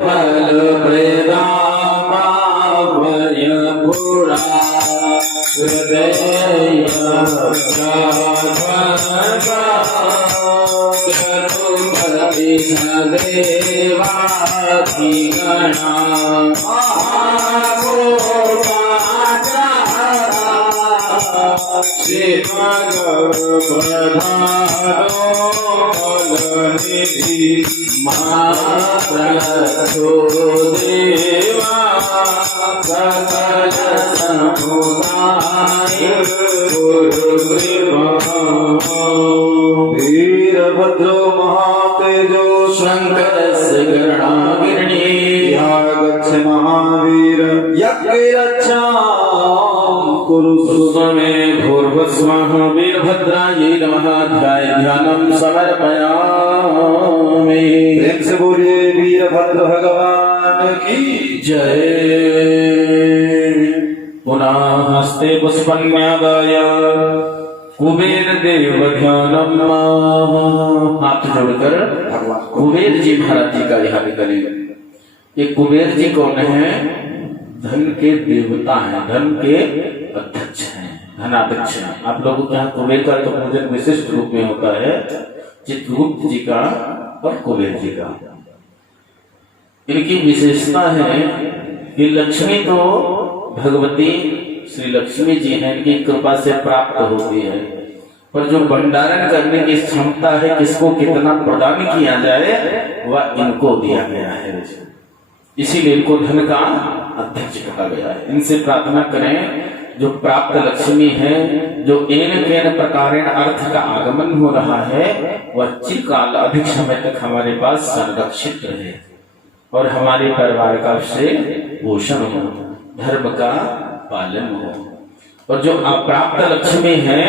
फल प्रेदामावय पुरा हृदय गणपति सदेवाधिगणा शिवगर्भधारो मात्रथो देवा सकल समुदाय गुरुकृपा वीरभद्रो महातेजो शंकरस्य गणागिरणी यागच्छ महावीर यज्ञरक्षां कुरु सुमे भूर्भुवस्वः वीरभद्रायै नमः ध्यानं समर्पयामि। प्रेम से बोलिए वीरभद्र भगवान की जय। पुनः हस्ते पुष्पन्यादाय कुबेर देव ध्यानम। हाथ जोड़कर कुबेर जी महाराज जी का ध्यान करेंगे। ये कुबेर जी कौन है? धन के देवता हैं, धन के अध्यक्ष हैं, धनाध्यक्ष हैं। आप लोगों के यहाँ कुबेर का तो पूजन विशिष्ट रूप में होता है, चित्रगुप्त जी का और कुबेर जी का। इनकी विशेषता है कि लक्ष्मी तो भगवती श्री लक्ष्मी जी हैं, इनकी कृपा से प्राप्त होती है, पर जो भंडारण करने की क्षमता है, किसको कितना प्रदान किया जाए, वह इनको दिया गया है। इसीलिए इनको धन का अध्यक्ष कहा गया है। इनसे प्रार्थना करें, जो प्राप्त लक्ष्मी है, जो एन केन प्रकार अर्थ का आगमन हो रहा है, वह चिरकाल अधिक समय तक हमारे पास संरक्षित रहे और हमारे परिवार का उससे पोषण हो, धर्म का पालन हो। और जो अप्राप्त लक्ष्मी है,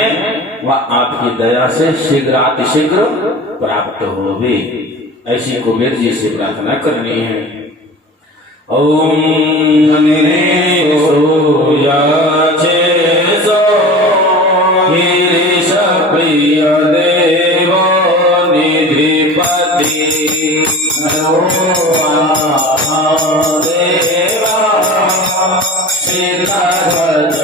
वह आपकी दया से शीघ्रातिशीघ्र प्राप्त होवे। ऐसी कुबेर जी से प्रार्थना करनी है। ओम सूर्याचे सो गिरीश प्रिय देव निधिपति देवा सीताध्वज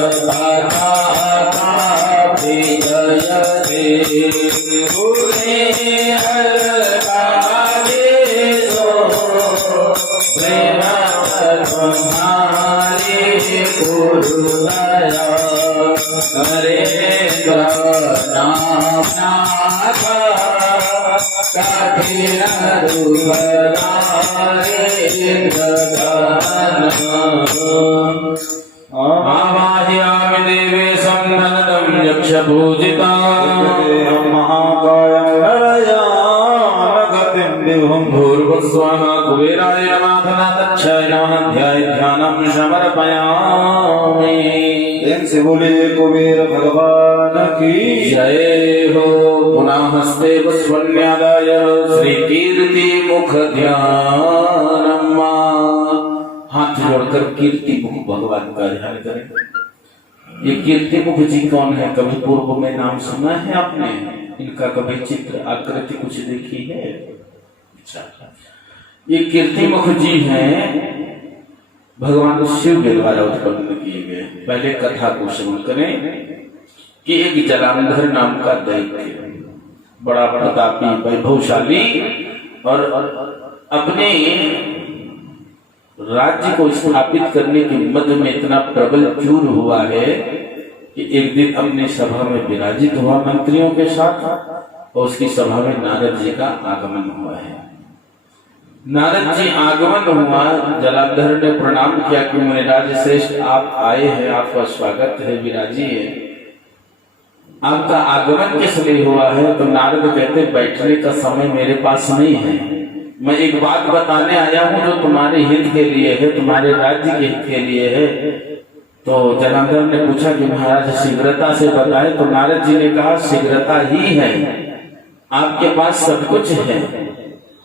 आवाहयामि देवे संधनदं यक्षपूजिता महाकायं विभुं भूर्भुवस्वः कुबेराय नमः धनाध्यक्षाय नमः ध्यानं समर्पयामि। प्रेम से बोले कुबेर भगवान की जय हो। पुनः हस्ते पुष्पन्यादाय श्री कीर्ति मुख ध्यानम। हाथ जोड़कर कीर्ति मुख भगवान का ध्यान करें। ये कीर्ति मुख जी कौन है? कभी पूर्व में नाम सुना है आपने? इनका कभी चित्र आकृति कुछ देखी है? अच्छा, ये कीर्ति मुख जी हैं, भगवान शिव के द्वारा उत्पन्न किए गए। पहले कथा को श्रवण करें कि एक जलांधर नाम का दैत्य, बड़ा प्रतापी वैभवशाली और अपने राज्य को स्थापित करने की मद में इतना प्रबल चूर हुआ है कि एक दिन अपने सभा में विराजित हुआ मंत्रियों के साथ, और उसकी सभा में नारद जी का आगमन हुआ है। नारद जी आगमन हुआ, जलांधर ने प्रणाम किया कि मुनिराज श्रेष्ठ आप आए हैं, आपका स्वागत है, विराजिए। आपका आगमन किस लिए हुआ है? तो नारद कहते बैठने का समय मेरे पास नहीं है, मैं एक बात बताने आया हूँ जो तुम्हारे हित के लिए है, तुम्हारे राज्य के हित के लिए है। तो जलांधर ने पूछा कि महाराज शीघ्रता से बताए। तो नारद जी ने कहा शीघ्रता ही है, आपके पास सब कुछ है,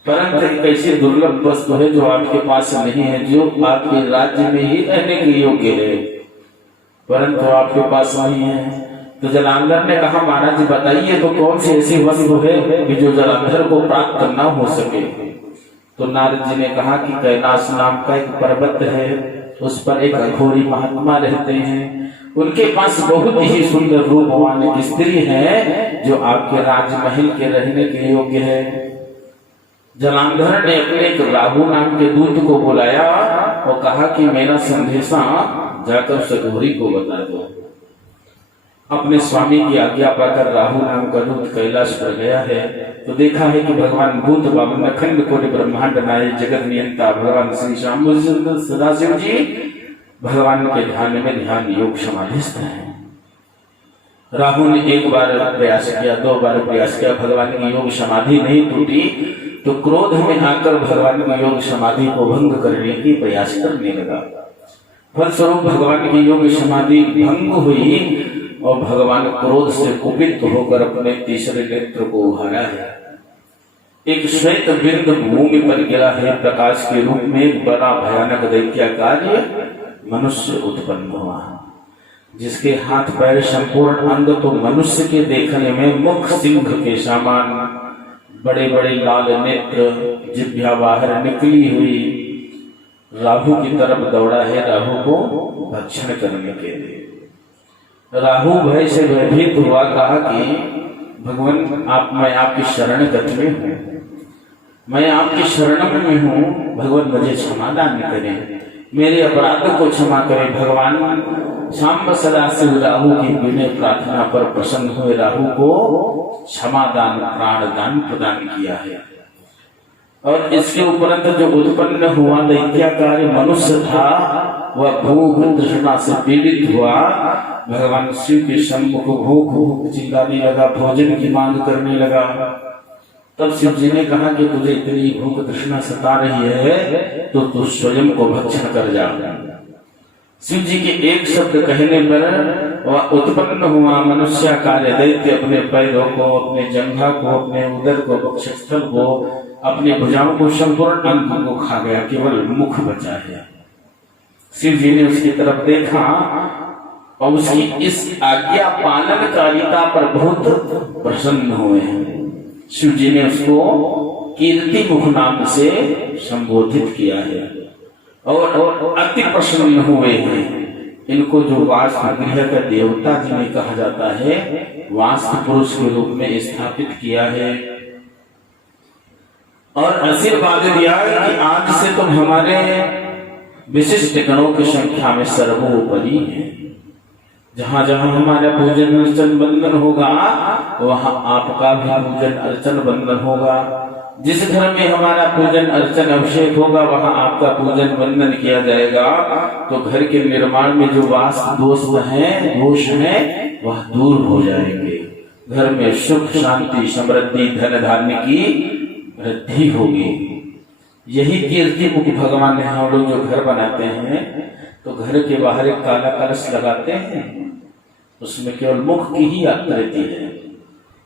परंतु एक ऐसी दुर्लभ वस्तु है जो आपके पास नहीं है, जो आपके राज्य में ही रहने के योग्य है, परंतु आपके पास नहीं है। तो जलांधर ने कहा महाराज जी बताइए तो कौन सी ऐसी वस्तु है कि जो जलांधर को प्राप्त न हो सके। तो नारद जी ने कहा कि कैलाश नाम का एक पर्वत है, उस पर एक अघोरी महात्मा रहते हैं, उनके पास बहुत ही सुंदर रूपवान एक स्त्री है जो आपके राजमहल के रहने के योग्य है। जलांधर ने अपने एक राहु नाम के दूत को बुलाया और कहा कि मेरा संदेशा जाकर उस अघोरी को बता दो। अपने स्वामी की आज्ञा पाकर राहु नाम का दूत कैलाश पर गया है तो देखा है कि भगवान भूत बामन अखंड कोटि ब्रह्मांड नायक जगत नियंता भगवान श्री श्याम सदाशिव जी भगवान के ध्यान में ध्यान योग समाधिस्थ है। राहु ने एक बार प्रयास किया, 2 बार प्रयास किया, भगवान की योग समाधि नहीं टूटी तो क्रोध में आकर भगवान की योग समाधि को भंग करने की प्रयास करने लगा। फलस्वरूप भगवान की योग समाधि भंग हुई और भगवान क्रोध से कुपित होकर अपने तीसरे नेत्र को उभारा है। एक श्वेत बिंद भूमि पर गिरा है, प्रकाश के रूप में एक बड़ा भयानक दैत्याकारी मनुष्य उत्पन्न हुआ, जिसके हाथ पैर संपूर्ण अंग तो मनुष्य के देखने में मुख सिंह के समान, बड़े बड़े लाल नेत्र, जिह्वा बाहर निकली हुई, राहु की तरफ दौड़ा है राहु को भक्षण करने के लिए। राहु भय से भयभीत हुआ, कहा कि भगवान मैं आपकी शरणगत में हूँ, मैं आपकी शरण में हूँ, भगवान मुझे क्षमादान करें, मेरे अपराध को क्षमा करें। भगवान शाम सदाशिव राहु की विनय प्रार्थना पर प्रसन्न हुए राहु को क्षमादान प्राणदान प्रदान किया है। और इसके उपरांत जो उत्पन्न हुआ दैत्याकारी मनुष्य था वह भूख तृष्णा से पीड़ित हुआ, भगवान शिव के सम्मुख भूख भूख चिल्लाने लगा, भोजन की मांग करने लगा। तब शिव जी ने कहा कि तुझे इतनी भूख तृष्णा सता रही है तो तू स्वयं को भक्षण कर जा। शिव जी के एक शब्द कहने पर वह उत्पन्न हुआ मनुष्याकार दैत्य अपने पैरों को, अपने जंघा को, अपने उदर को, वक्षस्थल को, अपने भुजाओं को, संपूर्ण अंग को खा गया, केवल मुख बचा है। शिव जी ने उसकी तरफ देखा और उसकी इस आज्ञा पालनकारिता पर बहुत प्रसन्न हुए हैं। शिव जी ने उसको कीर्ति मुख नाम से संबोधित किया है और अति प्रसन्न हुए हैं। इनको जो वास्तु गृह का देवता जिन्हें कहा जाता है, वास्तु पुरुष के रूप में स्थापित किया है और आशीर्वाद दिया कि आज से तुम हमारे विशिष्ट गणों की संख्या में सर्वोपरि है। जहां जहां हमारा पूजन अर्चन बंधन होगा वहां आपका भी पूजन अर्चन बंधन होगा। जिस घर में हमारा पूजन अर्चन अभिषेक होगा वहां आपका पूजन बंधन किया जाएगा। तो घर के निर्माण में जो वास्तु दोष हैं वह दूर हो जाएंगे। घर में सुख शांति समृद्धि धन धान्य की वृद्धि होगी। यही कीर्ति मुख भगवान ने हम लोग जो घर बनाते हैं तो घर के बाहर एक काला कलश लगाते हैं, उसमें केवल मुख की ही आकृति है।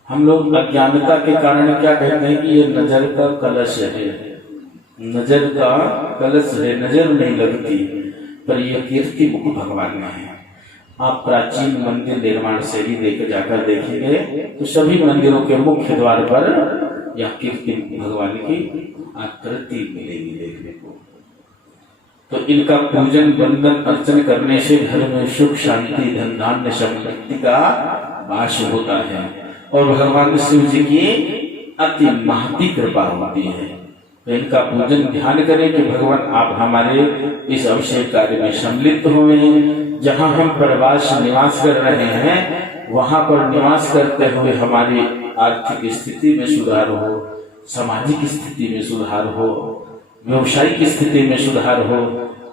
हम लोग अज्ञानता के कारण क्या कहते हैं कि ये नजर का कलश है, नजर का कलश है, नजर नहीं लगती, पर यह कीर्ति मुख भगवान में है। आप प्राचीन मंदिर निर्माण शैली देकर जाकर देखेंगे तो सभी मंदिरों के मुख्य द्वार पर यह कीर्ति भगवान की आकृति मिलेगी देखने को। तो इनका पूजन बंधन अर्चन करने से घर में सुख शांति धन धान्य समृद्धि का वास होता है और भगवान शिव जी की अति महती कृपा होती है। तो इनका पूजन ध्यान करें कि भगवान आप हमारे इस अभिषेक कार्य में सम्मिलित हुए। जहां हम प्रवास निवास कर रहे हैं वहां पर निवास करते हुए हमारी आर्थिक स्थिति में सुधार हो, सामाजिक स्थिति में सुधार हो, व्यवसायिक स्थिति में सुधार हो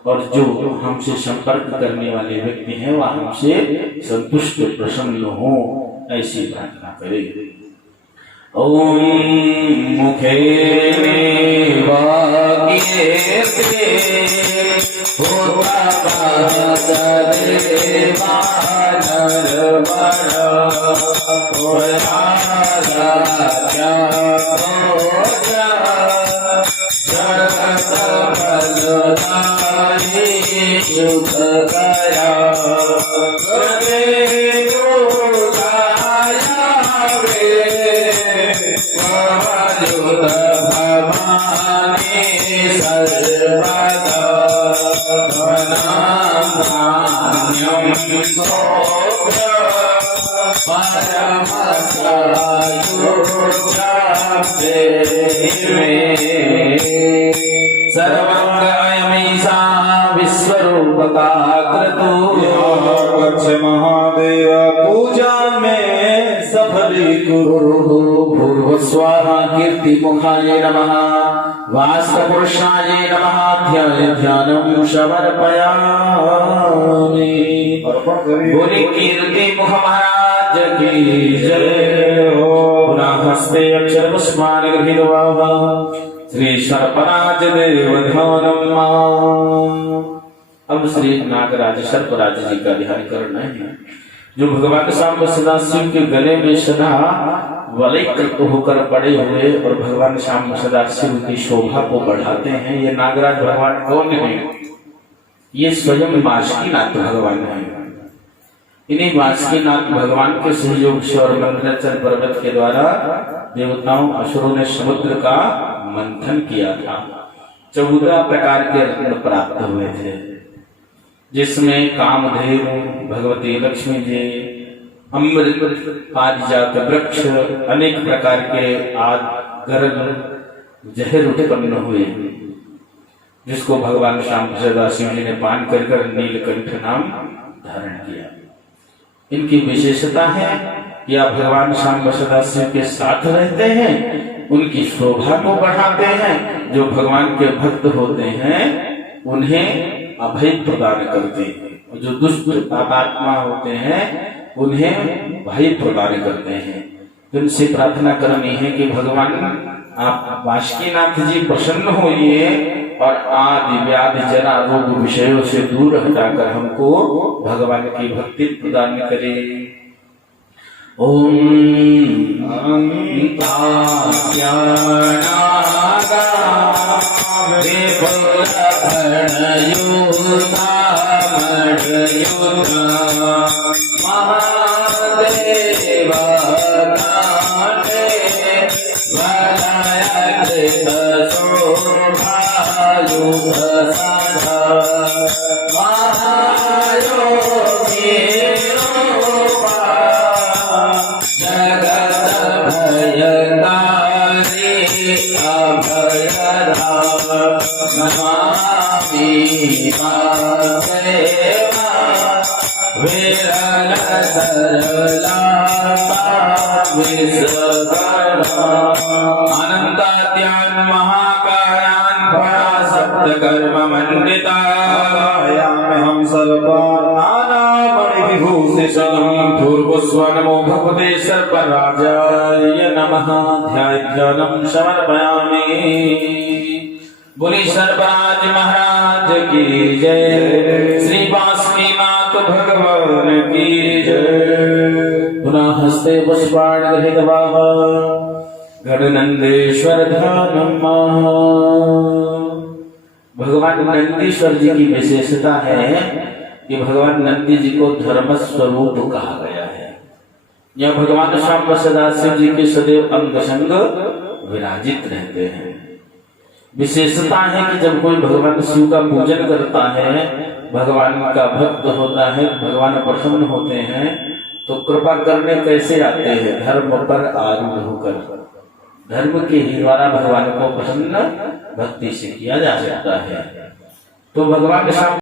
और जो हमसे संपर्क करने वाले व्यक्ति हैं वह हमसे संतुष्ट प्रसन्न हो, ऐसी प्रार्थना करें। ओम मुखे भवानी सर्वंगमयसा विश्वरूपकाकृतो महादेव पूजा में सफली गुरु भूर्भुव स्वाहा कीर्ति मुखाय नमः वास्तपुरुषाय नमः ध्यानं समर्पयामि। बोले कीर्ति मुख महाराज की जय हो। पुनः हस्ते अक्षर पुष्पान गृहीत्वा श्री सर्पराज देव ध्यानम्। अब श्री नागराज सर्पराज जी का ध्यान करना है, जो भगवान सांब सदाशिव के गले में सदा वलयकृत होकर पड़े हुए और भगवान सांब सदाशिव की शोभा को बढ़ाते हैं। ये नागराज भगवान कौन है? ये स्वयं बासुकीनाथ भगवान है। इन्हीं बासुकीनाथ भगवान के सहयोग से और मंदराचल पर्वत के द्वारा देवताओं असुरों ने समुद्र का मंथन किया था। 14 प्रकार के रत्न प्राप्त हुए थे, जिसमें कामधेनु, भगवती लक्ष्मी जी, अमृत, पारिजात वृक्ष, अनेक प्रकार के गर्भ जहर उत्पन्न हुए, जिसको भगवान श्याम सदाशिव जी ने पान कर नीलकंठ नाम धारण किया। इनकी विशेषता है कि आप भगवान श्याम सदाशिव के साथ रहते हैं, उनकी शोभा को बढ़ाते हैं। जो भगवान के भक्त होते हैं उन्हें अभय प्रदान करते हैं, और जो दुष्ट आत्मा होते हैं उन्हें भय प्रदान करते हैं। उनसे प्रार्थना करनी है कि भगवान आप बासुकीनाथ जी प्रसन्न होइए और आदि व्याधि जरा रोग विषयों से दूर हटाकर हमको भगवान की भक्ति प्रदान करें। ओम अनंताद्यान महाकायान पराशब्दकर्म मंडिता हम सर्वनामणिविभूषितम् पूर्वस्वनमो भगवते सर्पराजाय नमः ध्यानं समर्पयामि। बोली सर्पराज महाराज की जय, श्री बासुकीनाथ भगवान की जय। पुनः हस्ते पुष्पाण गृहीत्वा गणनंदेश्वर ध्यानम्। भगवान नंदीश्वर जी की विशेषता है कि भगवान नंदी जी को धर्म स्वरूप कहा गया है। यह भगवान श्याम सदाशिव जी के सदैव अंग संग विराजित रहते हैं। विशेषता है कि जब कोई भगवान शिव का पूजन करता है, भगवान का भक्त होता है, भगवान प्रसन्न होते हैं, तो कृपा करने कैसे आते हैं? धर्म पर आरूढ़ होकर। धर्म के ही द्वारा भगवान को प्रसन्न भक्ति से किया जा सकता है। तो भगवान